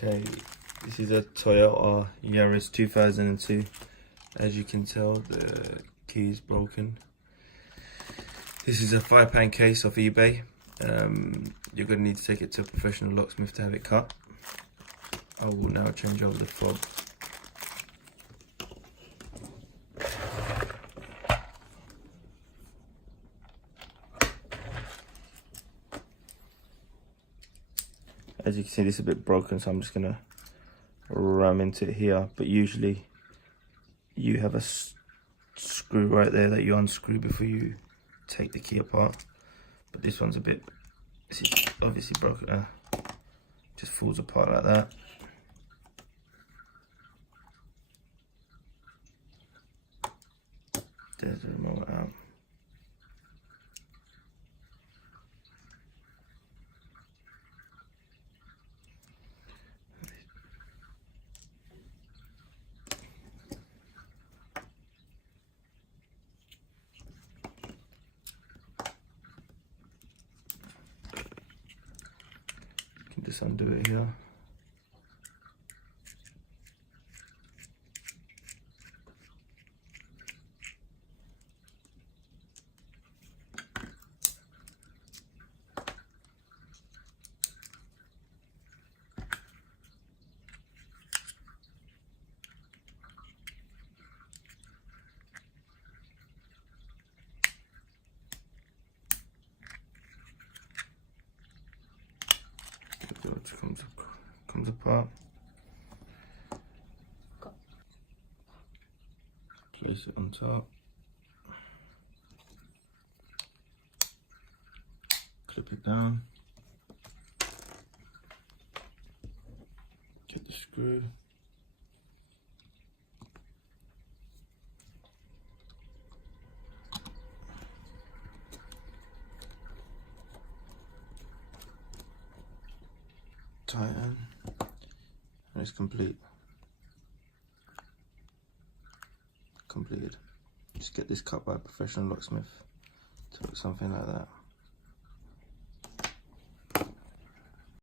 Okay, this is a Toyota Yaris 2002. As you can tell, the key is broken. This is a £5 case off eBay. You're going to need to take it to a professional locksmith to have it cut. I will now change over the fob. As you can see, this is a bit broken, so I'm just going to ram into it here. But usually you have a screw right there that you unscrew before you take the key apart. But this one's a bit, this is obviously broken. Just falls apart like that. There's the remote out. You can just undo it here. It comes apart. Place it on top. Clip it down. Get the screw. Tighten, and it's completed. Just get this cut by a professional locksmith to look something like that.